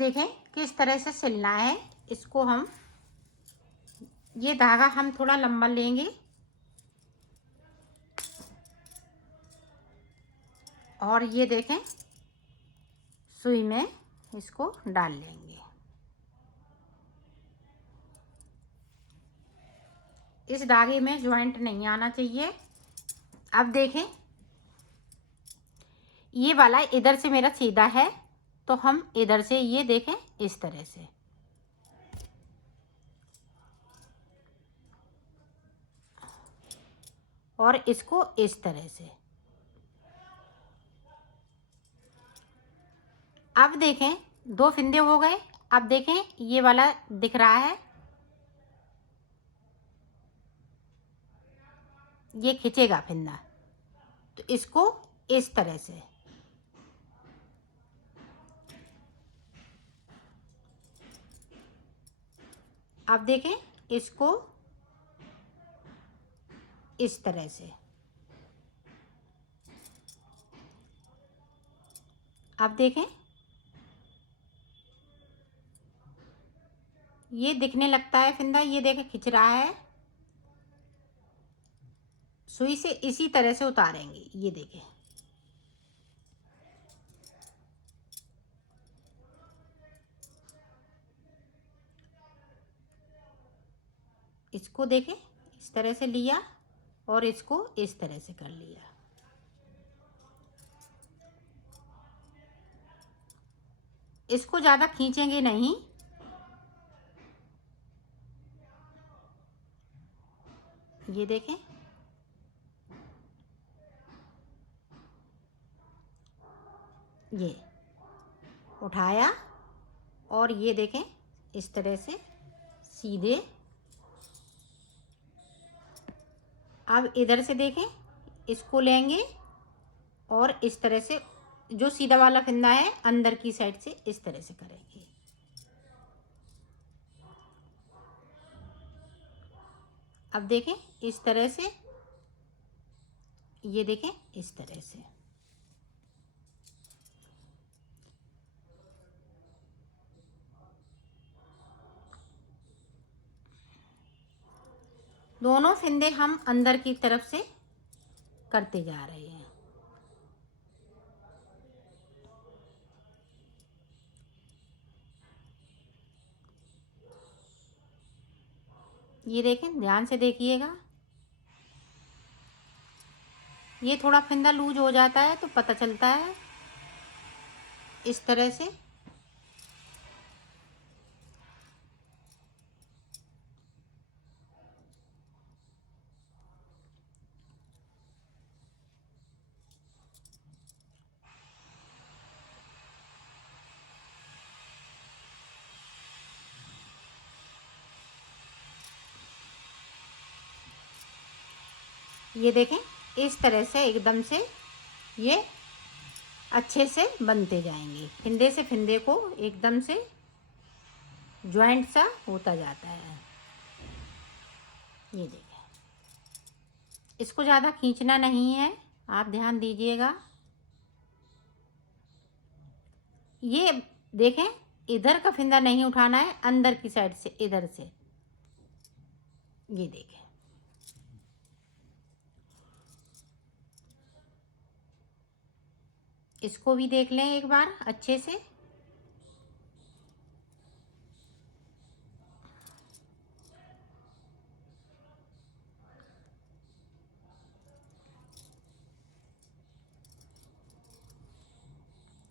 देखें किस तरह से सिलना है इसको। हम ये धागा हम थोड़ा लंबा लेंगे और ये देखें सुई में इसको डाल लेंगे। इस धागे में ज्वाइंट नहीं आना चाहिए। अब देखें ये वाला इधर से मेरा सीधा है, तो हम इधर से ये देखें इस तरह से, और इसको इस तरह से। अब देखें 2 फंदे हो गए। अब देखें ये वाला दिख रहा है, ये खिंचेगा फंदा, तो इसको इस तरह से। अब देखें इसको इस तरह से। अब देखें ये दिखने लगता है फंदा, ये देखें खिंच रहा है। सुई से इसी तरह से उतारेंगे, ये देखें। इसको देखें इस तरह से लिया और इसको इस तरह से कर लिया। इसको ज़्यादा खींचेंगे नहीं, ये देखें। ये उठाया और ये देखें इस तरह से सीधे। अब इधर से देखें इसको लेंगे और इस तरह से जो सीधा वाला फंदा है अंदर की साइड से इस तरह से करेंगे। अब देखें इस तरह से, ये देखें इस तरह से। दोनों फंदे हम अंदर की तरफ से करते जा रहे हैं। ये देखें ध्यान से देखिएगा, ये थोड़ा फंदा लूज हो जाता है तो पता चलता है इस तरह से। ये देखें इस तरह से एकदम से ये अच्छे से बनते जाएंगे। फंदे से फंदे को एकदम से ज्वाइंट सा होता जाता है। ये देखें इसको ज़्यादा खींचना नहीं है, आप ध्यान दीजिएगा। ये देखें इधर का फंदा नहीं उठाना है, अंदर की साइड से इधर से। ये देखें इसको भी देख लें एक बार अच्छे से।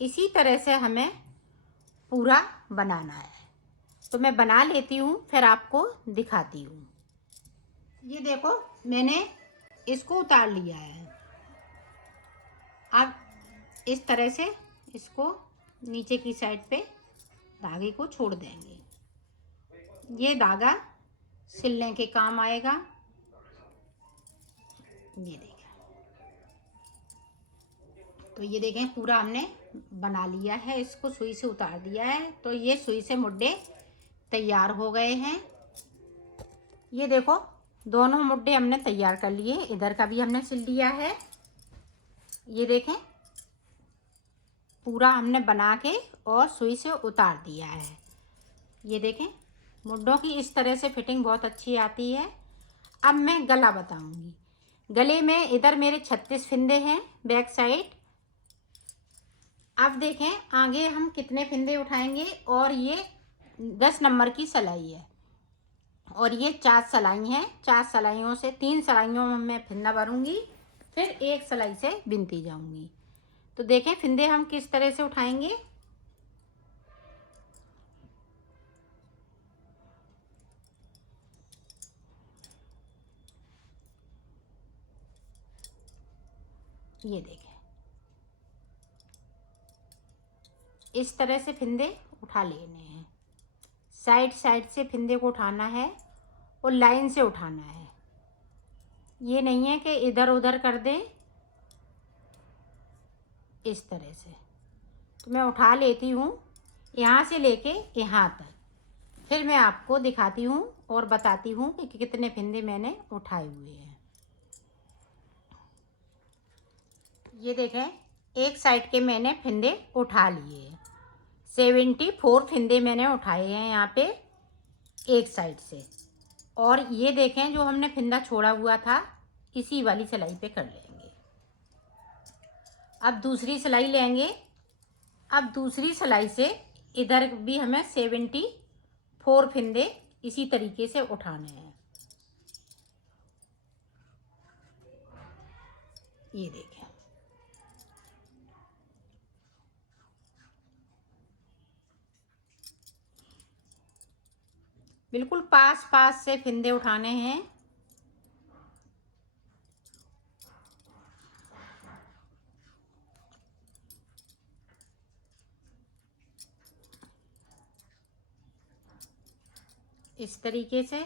इसी तरह से हमें पूरा बनाना है, तो मैं बना लेती हूँ फिर आपको दिखाती हूँ। ये देखो मैंने इसको उतार लिया है। अब इस तरह से इसको नीचे की साइड पे धागे को छोड़ देंगे। ये धागा सिलने के काम आएगा। ये देखें, तो ये देखें पूरा हमने बना लिया है, इसको सुई से उतार दिया है, तो ये सुई से मुड्डे तैयार हो गए हैं। ये देखो दोनों मुड्डे हमने तैयार कर लिए, इधर का भी हमने सिल लिया है। ये देखें पूरा हमने बना के और सुई से उतार दिया है। ये देखें, मुड्ढों की इस तरह से फिटिंग बहुत अच्छी आती है। अब मैं गला बताऊंगी। गले में इधर मेरे 36 फिंदे हैं बैक साइड। अब देखें आगे हम कितने फिंदे उठाएंगे। और ये 10 नंबर की सिलाई है और ये 4 सिलाई हैं। 4 सिलाइयों से 3 सिलाइयों में मैं फिंदा भरूंगी, फिर एक सिलाई से बिनती जाऊंगी। तो देखें फिंदे हम किस तरह से उठाएंगे। ये देखें, इस तरह से फिंदे उठा लेने हैं। साइड साइड से फिंदे को उठाना है और लाइन से उठाना है। ये नहीं है कि इधर उधर कर दें, इस तरह से। तो मैं उठा लेती हूँ यहाँ से लेके यहाँ तक, फिर मैं आपको दिखाती हूँ और बताती हूँ कि कितने फिंदे मैंने उठाए हुए हैं। ये देखें, एक साइड के मैंने फिंदे उठा लिए। 74 फिंदे मैंने उठाए हैं यहाँ पे एक साइड से। और ये देखें जो हमने फिंदा छोड़ा हुआ था इसी वाली सिलाई पे कर लेंगे। अब दूसरी सिलाई लेंगे। अब दूसरी सिलाई से इधर भी हमें 74 फिंदे इसी तरीके से उठाने हैं। ये देखें, बिल्कुल पास पास से फिंदे उठाने हैं। इस तरीके से।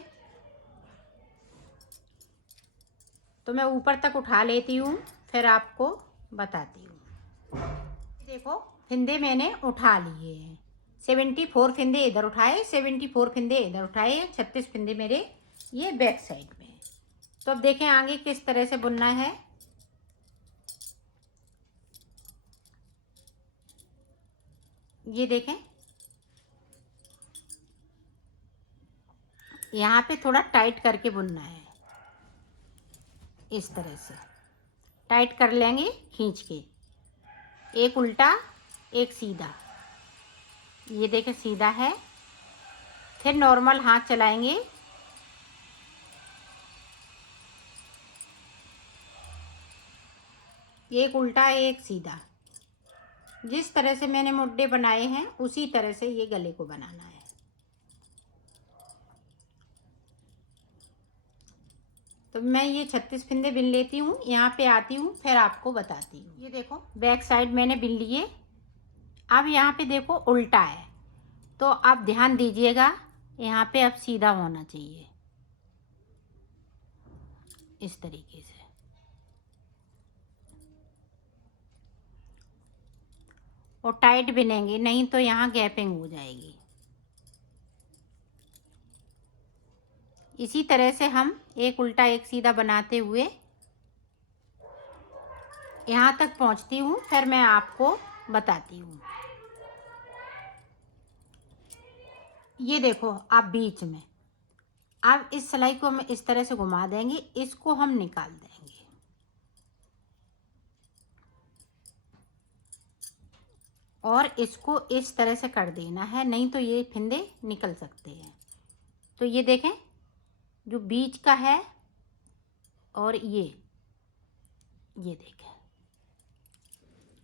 तो मैं ऊपर तक उठा लेती हूँ, फिर आपको बताती हूँ। देखो फिंदे मैंने उठा लिए हैं। 74 फिंदे इधर उठाए, 74 फिंदे इधर उठाए, 36 फिंदे मेरे ये बैक साइड में। तो अब देखें आगे किस तरह से बुनना है। ये देखें, यहाँ पे थोड़ा टाइट करके बुनना है। इस तरह से टाइट कर लेंगे खींच के, एक उल्टा एक सीधा। ये देखें सीधा है, फिर नॉर्मल हाथ चलाएंगे। एक उल्टा एक सीधा। जिस तरह से मैंने मुड्ढे बनाए हैं उसी तरह से ये गले को बनाना है। तो मैं ये 36 फिंदे बिन लेती हूँ, यहाँ पे आती हूँ, फिर आपको बताती हूँ। ये देखो बैक साइड मैंने बिन लिए। अब यहाँ पे देखो उल्टा है, तो आप ध्यान दीजिएगा, यहाँ पे अब सीधा होना चाहिए इस तरीके से। और टाइट बिनेंगे, नहीं तो यहाँ गैपिंग हो जाएगी। इसी तरह से हम एक उल्टा एक सीधा बनाते हुए यहाँ तक पहुँचती हूँ, फिर मैं आपको बताती हूँ। ये देखो आप बीच में, अब इस सिलाई को हम इस तरह से घुमा देंगे, इसको हम निकाल देंगे। और इसको इस तरह से कर देना है, नहीं तो ये फिंदे निकल सकते हैं। तो ये देखें जो बीच का है और ये देखें,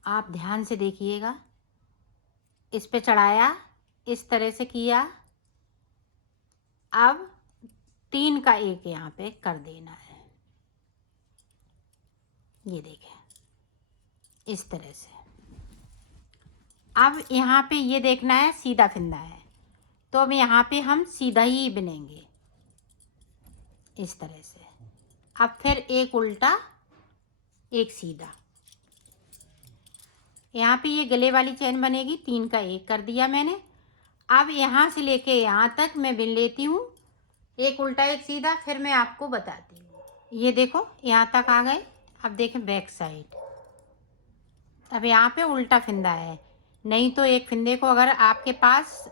आप ध्यान से देखिएगा। इस पे चढ़ाया, इस तरह से किया। अब 3 का 1 यहाँ पे कर देना है। ये देखें इस तरह से। अब यहाँ पे ये देखना है सीधा फिंदा है, तो अब यहाँ पे हम सीधा ही बिनेंगे इस तरह से। अब फिर एक उल्टा एक सीधा। यहाँ पे ये गले वाली चैन बनेगी, 3 का 1 कर दिया मैंने। अब यहाँ से लेके यहाँ तक मैं बिन लेती हूँ, एक उल्टा एक सीधा, फिर मैं आपको बताती हूँ। ये देखो यहाँ तक आ गए। अब देखें बैक साइड, अब यहाँ पे उल्टा फिंदा है, नहीं तो एक फंदे को अगर आपके पास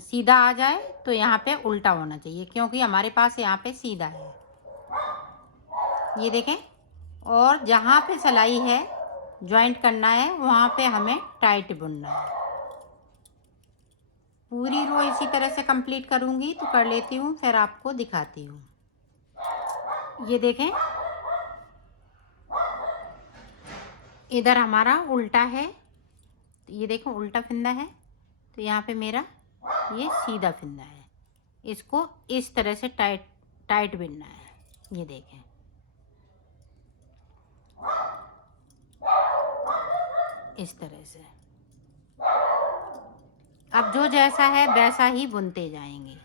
सीधा आ जाए तो यहाँ पे उल्टा होना चाहिए, क्योंकि हमारे पास यहाँ पे सीधा है। ये देखें, और जहाँ पे सिलाई है जॉइंट करना है वहाँ पे हमें टाइट बुनना है। पूरी रो इसी तरह से कंप्लीट करूँगी तो कर लेती हूँ, फिर आपको दिखाती हूँ। ये देखें, इधर हमारा उल्टा है, ये देखो उल्टा फंदा है, तो यहाँ पे मेरा ये सीधा फंदा है। इसको इस तरह से टाइट टाइट बिनना है। ये देखें, इस तरह से। अब जो जैसा है वैसा ही बुनते जाएंगे।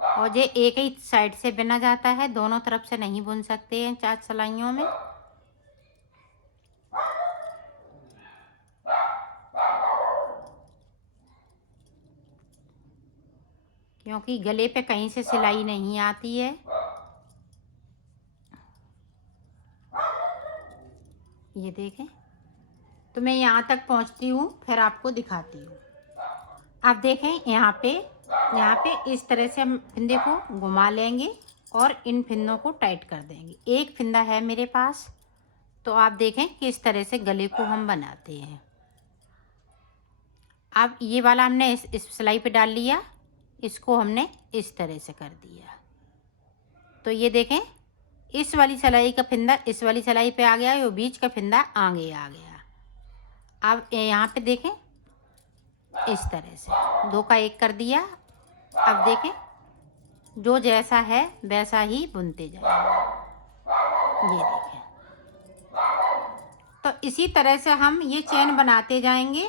और ये एक ही साइड से बिना जाता है, दोनों तरफ से नहीं बुन सकते हैं 4 सिलाइयों में। क्योंकि गले पे कहीं से सिलाई नहीं आती है। ये देखें, तो मैं यहाँ तक पहुँचती हूँ, फिर आपको दिखाती हूँ। अब देखें, यहाँ पे इस तरह से हम फिंदे को घुमा लेंगे और इन फिंदों को टाइट कर देंगे। एक फिंदा है मेरे पास, तो आप देखें किस तरह से गले को हम बनाते हैं। अब ये वाला हमने इस सिलाई पे डाल लिया, इसको हमने इस तरह से कर दिया। तो ये देखें, इस वाली सिलाई का फिंदा इस वाली सिलाई पे आ गया, ये बीच का फिंदा आगे आ गया। अब यहाँ पे देखें, इस तरह से 2 का 1 कर दिया। अब देखें, जो जैसा है वैसा ही बुनते जाएंगे। ये देखें, तो इसी तरह से हम ये चेन बनाते जाएंगे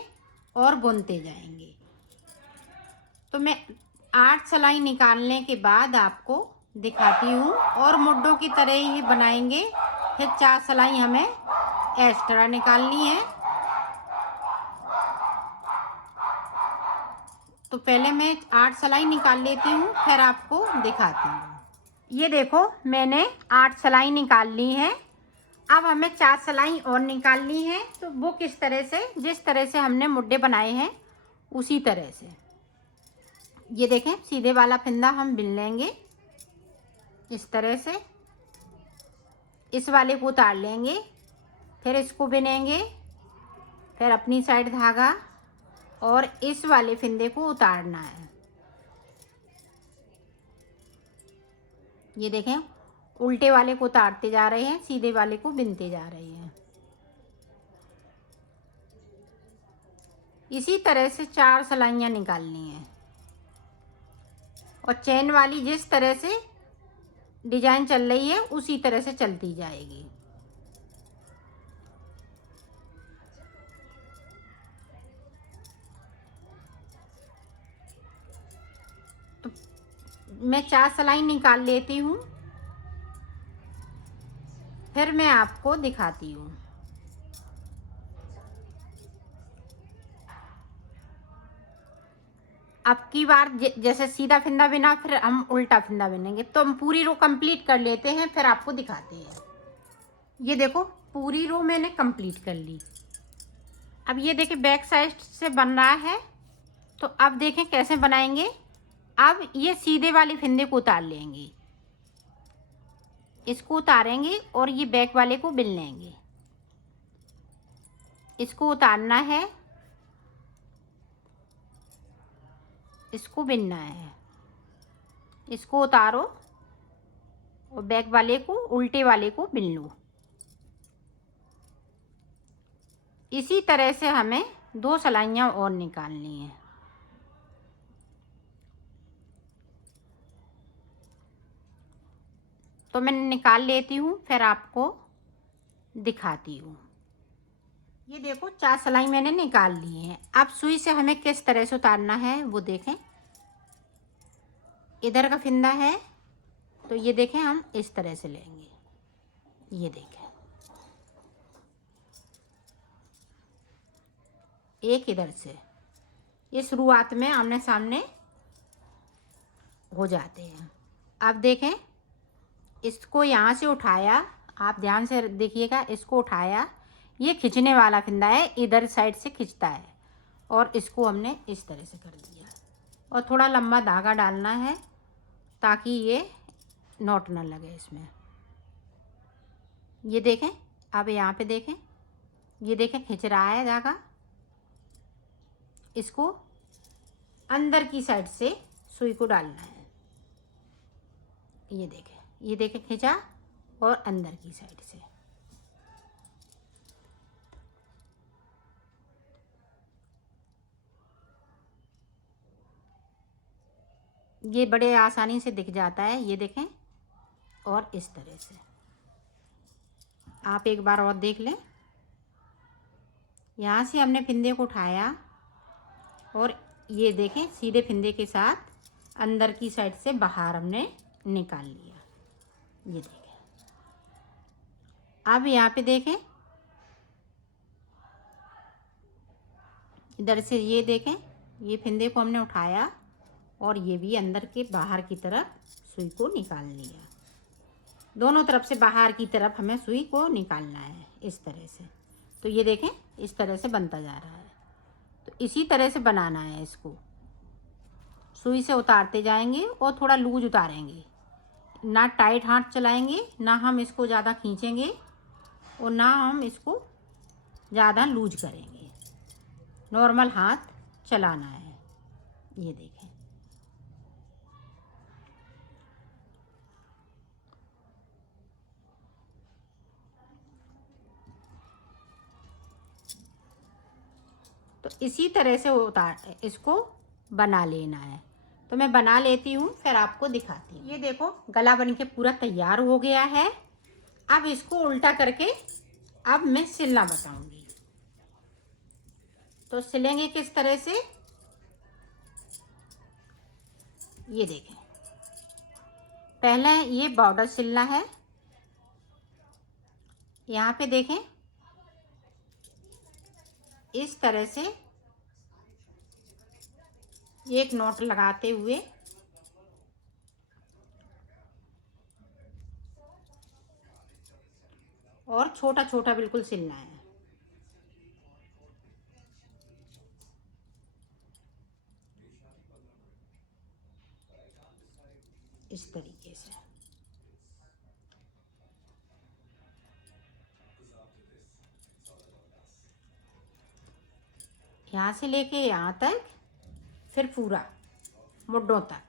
और बुनते जाएंगे। तो मैं 8 सिलाई निकालने के बाद आपको दिखाती हूँ, और मुड्डों की तरह ही बनाएंगे। फिर 4 सिलाई हमें एक्स्ट्रा निकालनी है। तो पहले मैं 8 सिलाई निकाल लेती हूँ, फिर आपको दिखाती हूँ। ये देखो, मैंने 8 सिलाई निकाल ली है। अब हमें 4 सिलाई और निकालनी है। तो वो किस तरह से, जिस तरह से हमने मुड्डे बनाए हैं उसी तरह से। ये देखें, सीधे वाला फंदा हम बिन लेंगे इस तरह से, इस वाले को उतार लेंगे, फिर इसको बिनेंगे, फिर अपनी साइड धागा और इस वाले फंदे को उतारना है। ये देखें, उल्टे वाले को उतारते जा रहे हैं, सीधे वाले को बिनते जा रहे हैं। इसी तरह से 4 सिलाइयाँ निकालनी हैं। और चेन वाली जिस तरह से डिजाइन चल रही है उसी तरह से चलती जाएगी। तो मैं 4 सिलाई निकाल लेती हूँ, फिर मैं आपको दिखाती हूँ। अब की बार जैसे सीधा फंदा बिना, फिर हम उल्टा फंदा बिनेंगे। तो हम पूरी रो कंप्लीट कर लेते हैं, फिर आपको दिखाते हैं। ये देखो, पूरी रो मैंने कंप्लीट कर ली। अब ये देखिए, बैक साइड से बन रहा है। तो अब देखें कैसे बनाएंगे। अब ये सीधे वाले फंदे को उतार लेंगे, इसको उतारेंगे और ये बैक वाले को बिन लेंगे। इसको उतारना है, इसको बिनना है। इसको उतारो और बैक वाले को, उल्टे वाले को बिन लो। इसी तरह से हमें 2 सिलाइयाँ और निकालनी है। तो मैं निकाल लेती हूँ, फिर आपको दिखाती हूँ। ये देखो, 4 सिलाई मैंने निकाल ली है। अब सुई से हमें किस तरह से उतारना है वो देखें। इधर का फंदा है, तो ये देखें, हम इस तरह से लेंगे। ये देखें, एक इधर से, ये शुरुआत में आमने सामने हो जाते हैं। अब देखें, इसको यहाँ से उठाया, आप ध्यान से देखिएगा, इसको उठाया, ये खींचने वाला फंदा है, इधर साइड से खींचता है। और इसको हमने इस तरह से कर दिया। और थोड़ा लंबा धागा डालना है ताकि ये नॉट ना लगे इसमें। ये देखें, अब यहाँ पे देखें, ये देखें खिंच रहा है धागा। इसको अंदर की साइड से सुई को डालना है। ये देखें खिंचा और अंदर की साइड से। ये बड़े आसानी से दिख जाता है, ये देखें। और इस तरह से आप एक बार और देख लें। यहाँ से हमने फिंदे को उठाया और ये देखें सीधे फिंदे के साथ अंदर की साइड से बाहर हमने निकाल लिया। ये देखें। अब यहाँ पे देखें, इधर से ये देखें, ये फिंदे को हमने उठाया और ये भी अंदर के बाहर की तरफ सुई को निकाल लिया। दोनों तरफ से बाहर की तरफ हमें सुई को निकालना है इस तरह से। तो ये देखें इस तरह से बनता जा रहा है। तो इसी तरह से बनाना है इसको। सुई से उतारते जाएंगे और थोड़ा लूज उतारेंगे, ना टाइट हाथ चलाएंगे, ना हम इसको ज़्यादा खींचेंगे और ना हम इसको ज़्यादा लूज करेंगे। नॉर्मल हाथ चलाना है। ये देखें। तो इसी तरह से इसको बना लेना है। तो मैं बना लेती हूँ, फिर आपको दिखाती हूँ। ये देखो गला बन के पूरा तैयार हो गया है। अब इसको उल्टा करके अब मैं सिलना बताऊंगी। तो सिलेंगे किस तरह से, ये देखें। पहले ये बॉर्डर सिलना है। यहाँ पे देखें इस तरह से एक नॉट लगाते हुए और छोटा छोटा बिल्कुल सिलना है। इस तरीके से यहाँ से लेके यहाँ तक, फिर पूरा मुड्ढों तक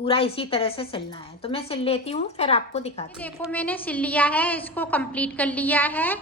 पूरा इसी तरह से सिलना है। तो मैं सिल लेती हूँ, फिर आपको दिखाती हूँ। देखो मैंने सिल लिया है, इसको कंप्लीट कर लिया है।